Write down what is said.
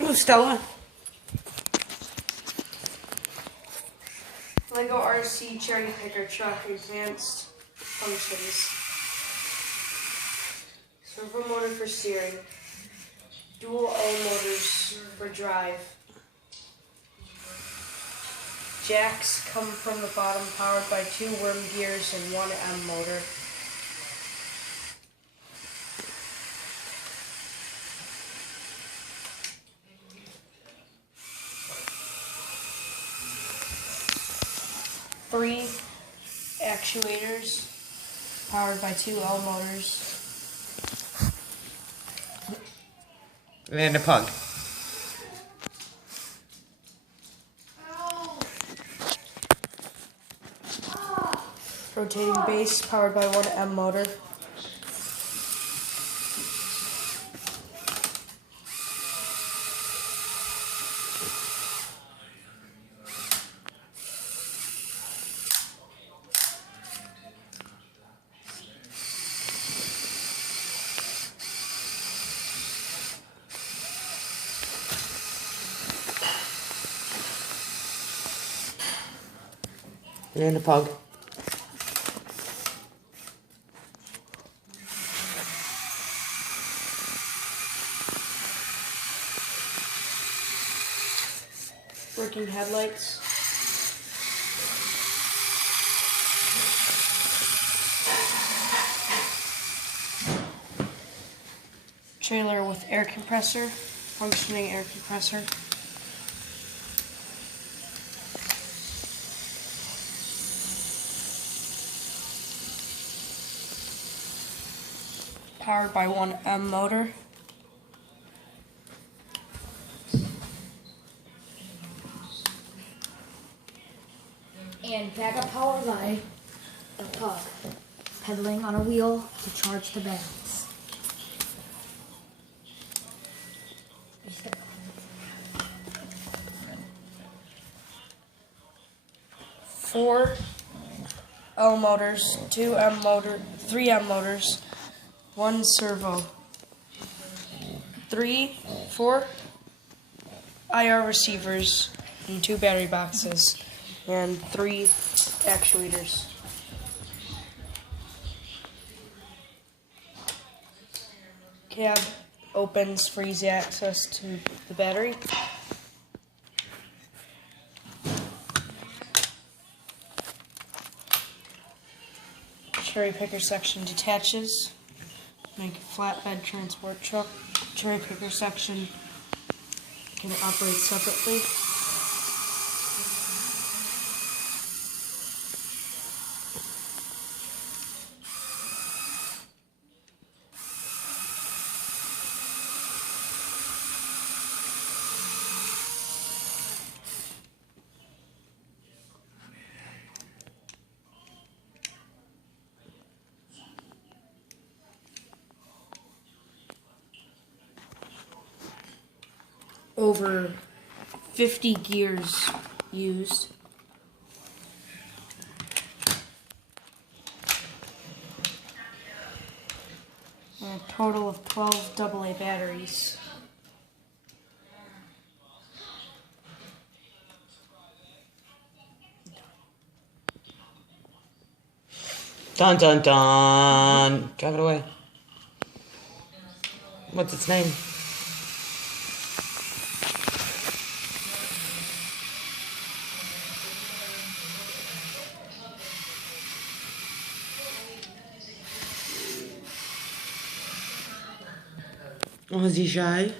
Ooh, Stella. Lego RC cherry picker truck advanced functions. Servo motor for steering. Dual O motors for drive. Jacks come from the bottom, powered by 2 worm gears and 1 M motor. Three actuators, powered by 2 L motors. And a pug. Rotating base, powered by 1 M motor. And a pug. Working headlights. Trailer with air compressor, functioning air compressor. Powered by 1 M motor. And backup power by a pug, pedaling on a wheel to charge the batteries. 4 L motors, 2 M motor, 3 M motors, 1 servo. 4 IR receivers and 2 battery boxes, and 3 actuators. Cab opens for easy access to the battery. Cherry picker section detaches. Make a flatbed transport truck. Cherry picker section can operate separately. Over 50 gears used. And a total of 12 AA batteries. Dun dun dun. Drive it away. What's its name? Oh, is he shy?